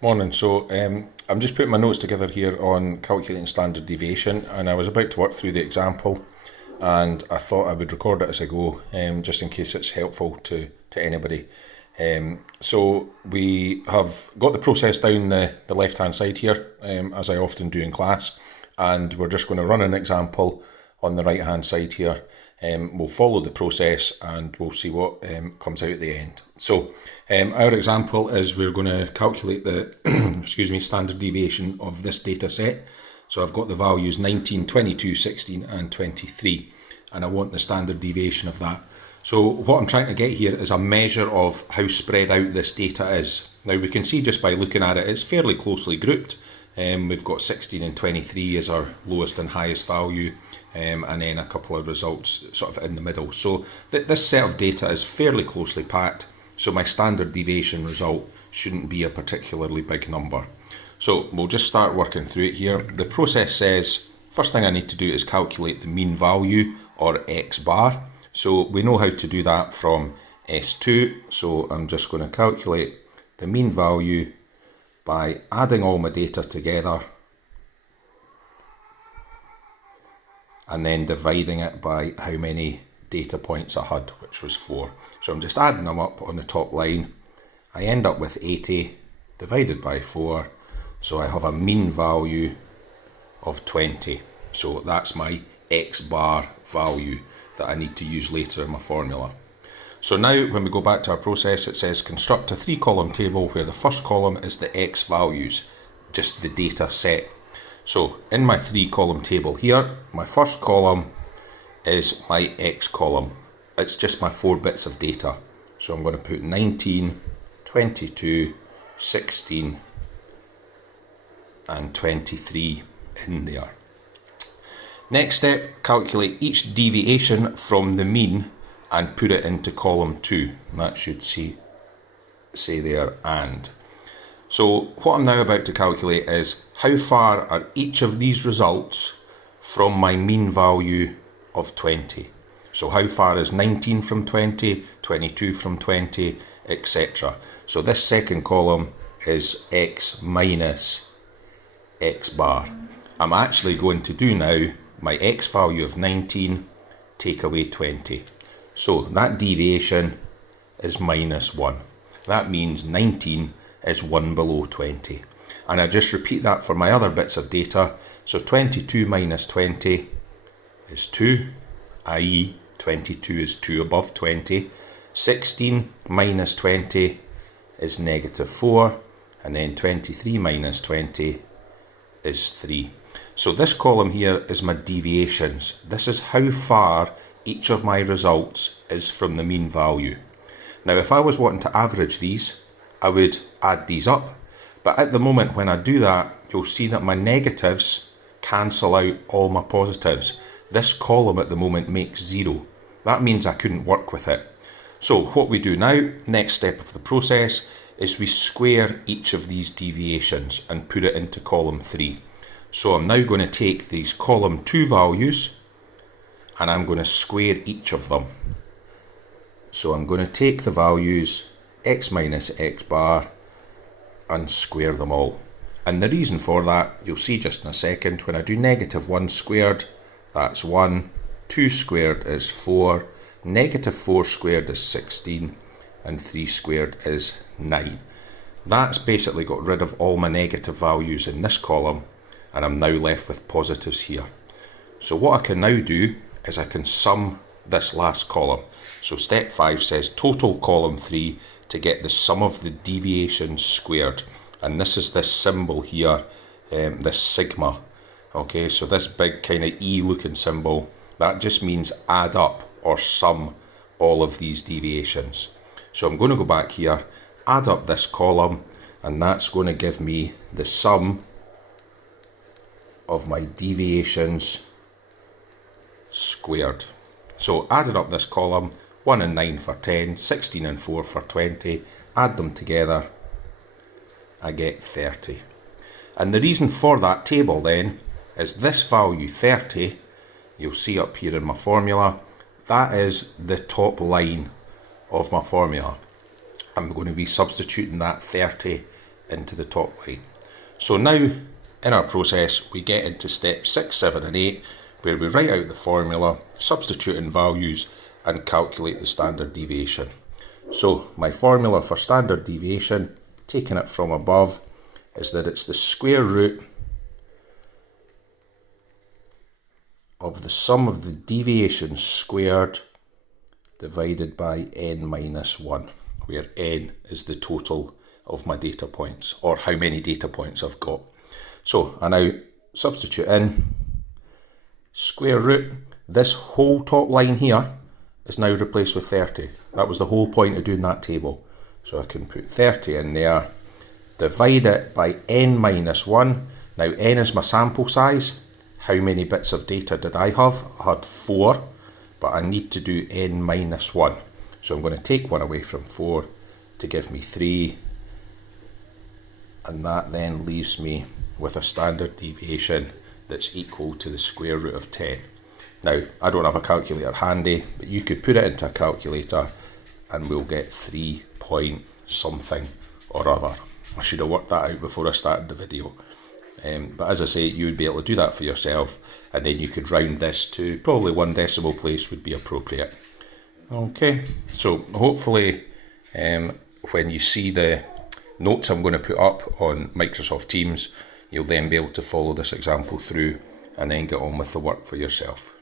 Morning. I'm just putting my notes together here on calculating standard deviation, and I was about to work through the example, and I thought I would record it as I go, just in case it's helpful to anybody. So we have got the process down the left hand side here, as I often do in class, and we're just going to run an example on the right hand side here. We'll follow the process and we'll see what comes out at the end. So our example is we're going to calculate the standard deviation of this data set. So I've got the values 19, 22, 16 and 23, and I want the standard deviation of that. So what I'm trying to get here is a measure of how spread out this data is. Now we can see just by looking at it, it's fairly closely grouped. We've got 16 and 23 as our lowest and highest value, and then a couple of results sort of in the middle. So this set of data is fairly closely packed, so my standard deviation result shouldn't be a particularly big number. So we'll just start working through it here. The process says, first thing I need to do is calculate the mean value, or x bar. So we know how to do that from S2, so I'm just going to calculate the mean value by adding all my data together and then dividing it by how many data points I had, which was 4. So I'm just adding them up on the top line. I end up with 80 divided by 4, so I have a mean value of 20. So that's my x bar value that I need to use later in my formula. So now when we go back to our process, it says construct a 3-column table where the first column is the x values, just the data set. So in my 3-column table here, my first column is my x column. It's just my 4 bits of data. So I'm going to put 19, 22, 16 and 23 in there. Next step, calculate each deviation from the mean and put it into column 2. That should say there and. So what I'm now about to calculate is how far are each of these results from my mean value of 20. So how far is 19 from 20, 22 from 20, etc. So this second column is x minus x bar. I'm actually going to do now my x value of 19 take away 20. So that deviation is minus 1. That means 19 is 1 below 20. And I just repeat that for my other bits of data. So 22 minus 20 is 2, i.e. 22 is 2 above 20. 16 minus 20 is negative 4. And then 23 minus 20 is 3. So this column here is my deviations. This is how far each of my results is from the mean value. Now if I was wanting to average these, I would add these up, but at the moment when I do that, you'll see that my negatives cancel out all my positives. This column at the moment makes 0. That means I couldn't work with it. So what we do now, next step of the process, is we square each of these deviations and put it into column 3. So I'm now going to take these column 2 values and I'm going to square each of them. So I'm going to take the values x minus x bar and square them all. And the reason for that, you'll see just in a second. When I do negative 1 squared, that's 1, 2 squared is 4, negative 4 squared is 16, and 3 squared is 9. That's basically got rid of all my negative values in this column, and I'm now left with positives here. So what I can now do is I can sum this last column. So step 5 says total column 3 to get the sum of the deviations squared. And this is this symbol here, this sigma. Okay, so this big kind of E looking symbol, that just means add up or sum all of these deviations. So I'm going to go back here, add up this column, and that's going to give me the sum of my deviations squared. So added up this column, 1 and 9 for 10, 16 and 4 for 20, add them together, I get 30. And the reason for that table then is this value 30, you'll see up here in my formula, that is the top line of my formula. I'm going to be substituting that 30 into the top line. So now in our process we get into steps 6, 7 and 8 where we write out the formula, substitute in values and calculate the standard deviation. So my formula for standard deviation, taking it from above, is that it's the square root of the sum of the deviations squared divided by n minus 1, where n is the total of my data points, or how many data points I've got. So I now substitute in square root. This whole top line here is now replaced with 30. That was the whole point of doing that table. So I can put 30 in there, divide it by n minus 1. Now n is my sample size. How many bits of data did I have? I had 4, but I need to do n minus 1. So I'm going to take 1 away from 4 to give me 3, and that then leaves me with a standard deviation that's equal to the square root of 10. Now, I don't have a calculator handy, but you could put it into a calculator and we'll get 3 point something or other. I should have worked that out before I started the video. But as I say, you would be able to do that for yourself, and then you could round this to probably 1 decimal place would be appropriate. Okay, so hopefully when you see the notes I'm going to put up on Microsoft Teams, you'll then be able to follow this example through and then get on with the work for yourself.